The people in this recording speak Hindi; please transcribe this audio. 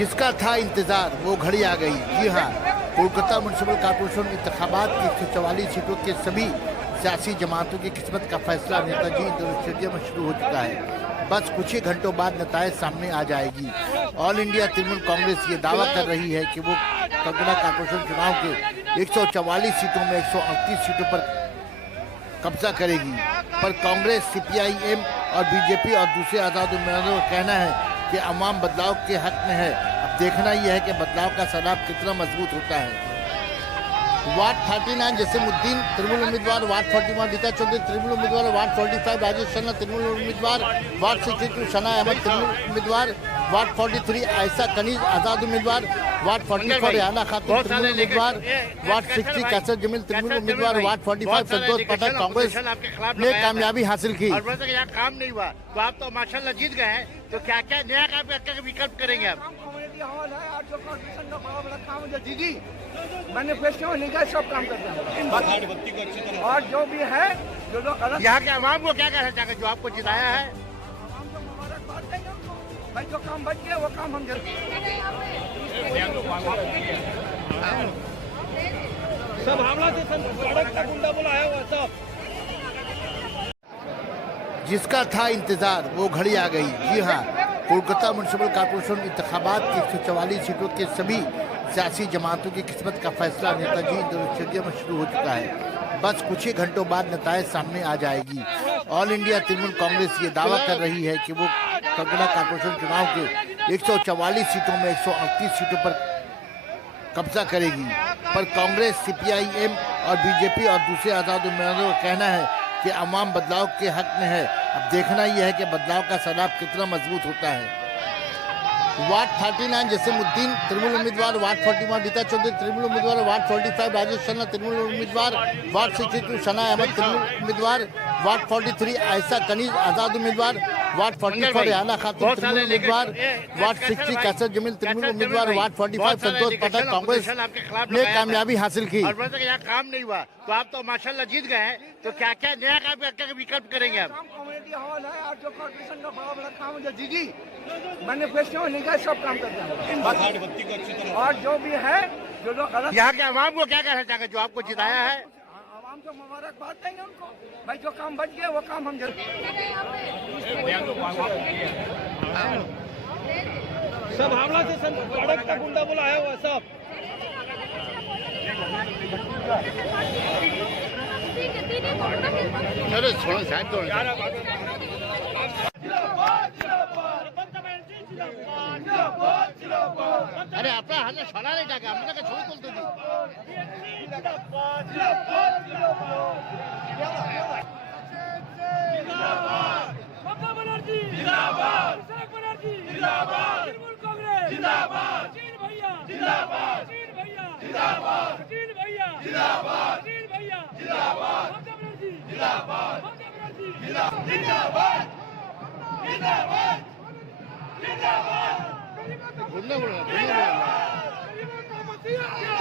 जिसका था इंतजार वो घड़ी आ गई। जी हाँ, कोलकाता म्युनिसिपल कॉर्पोरेशन इंतखाबात की 144 सीटों के सभी सियासी जमातों की किस्मत का फैसला नेताजी इंडोर स्टेडियम में शुरू हो चुका है। बस कुछ ही घंटों बाद नतायज सामने आ जाएगी। ऑल इंडिया तृणमूल कांग्रेस ये दावा कर रही है कि वो कोलकाता कॉर्पोरेशन चुनाव के 144 सीटों में 138 सीटों पर कब्जा करेगी, पर कांग्रेस, सीपीआईएम और बीजेपी और दूसरे आजाद उम्मीदवारों का कहना है कि अवाम बदलाव के हक में है। अब देखना यह है कि बदलाव का सलाब कितना मजबूत होता है। वार्ड 39 जसीमुद्दीन तृणमूल उम्मीदवार, वार्ड 41 रीता चौधरी तृणमूल उम्मीदवार, वार्ड 45 राजेश खन्ना तृणमूल उम्मीदवार, वार्ड 62 शना अहमद तृणमूल उम्मीदवार, वार्ड 43 आयशा कनीज आजाद उम्मीदवार, वार्ड 44 रेहाना खातून तृणमूल उम्मीदवार, वार्ड 60 कैसर जमील तृणमूल उम्मीदवार, वार्ड 45 संतोष पाठक कांग्रेस ने कामयाबी हासिल की। और यहाँ काम नहीं हुआ तो आप तो माशाल्लाह जीत गए हैं, तो क्या क्या नया काम विकल्प करेंगे आप? हॉल है और जो कॉर्पोरेशन का बड़ा बड़ा काम है, दीदी मैनिफेस्टो लेकर सब काम करते हैं। और जो भी है जो लोग यहाँ के आवाम को क्या कहना चाहते हैं जो आपको जिताया है? आवाम को मुबारकबाद देंगे उनको, भाई जो काम बच गया वो काम हम जल्दी सब हमला से सड़क तक गुंडा बुलाया हुआ सब। जिसका था इंतजार वो घड़ी आ गई। जी हाँ, कोलकाता म्युनिसिपल कॉर्पोरेशन इंतखाबात की 144 सीटों के सभी सियासी जमातों की किस्मत का फैसला नेताजी इंडोर स्टेडियम में शुरू हो चुका है। बस कुछ ही घंटों बाद नतायज सामने आ जाएगी। ऑल इंडिया तृणमूल कांग्रेस ये दावा कर रही है कि वो कोलकाता कॉर्पोरेशन चुनाव के 144 सीटों में 138 सीटों पर कब्जा करेगी, पर कांग्रेस, सीपीआईएम और बीजेपी और दूसरे आजाद उम्मीदवारों का कहना है कि अवाम बदलाव के हक में है। अब देखना यह है कि बदलाव का सलाब कितना मजबूत होता है। वार्ड 39 जसीमुद्दीन तृणमूल उम्मीदवार, वार्ड 41 रीता चौधरी तृणमूल उम्मीदवार, वार्ड 45 राजेश खन्ना तृणमूल उम्मीदवार, वार्ड 62 शना अहमद तृणमूल उम्मीदवार, वार्ड 43 आयशा कनीज आजाद उम्मीदवार, वार्ड 44 रेहाना खातून तृणमूल उम्मीदवार, वार्ड 60 कैसर जमील तृणमूल उम्मीदवार, वार्ड 45 संतोष पाठक कांग्रेस ने कामयाबी हासिल की। और यहाँ काम नहीं हुआ तो आप तो माशाल्लाह जीत गए हैं, तो क्या क्या नया काम विकल्प करेंगे आप? कम्युनिटी हॉल है और जो कॉर्पोरेशन का बड़ा बड़ा काम है, दीदी मैनिफेस्टो लेकर सब काम करते हैं। और जो भी है जो लोग यहाँ के आवाम को क्या कहना चाहते हैं जो आपको जिताया है? आवाम को मुबारकबाद देंगे उनको, भाई जो काम बच गया वो काम हम जल्दी सब हमला से सड़क तक गुंडा बुलाया हुआ सब। चलो छोड़ो साहब, अरे अपना हाथ में छोड़ा नहीं जाएगा, हमने कहा छोड़ तुलते थी। ममता बनर्जी जिंदाबाद, अभिषेक बनर्जी जिंदाबाद, तृणमूल कांग्रेस जिंदाबाद, चीन भैया जिंदाबाद, चीन भैया जिंदाबाद, चीन भैया जिंदाबाद, चीन भैया जिंदाबाद, ममता बनर्जी जिंदाबाद, ममता बनर्जी जिंदाबाद, जिंदाबाद, जिंदाबाद, घूमने बोल रहा है, घूमने बोल रहा है।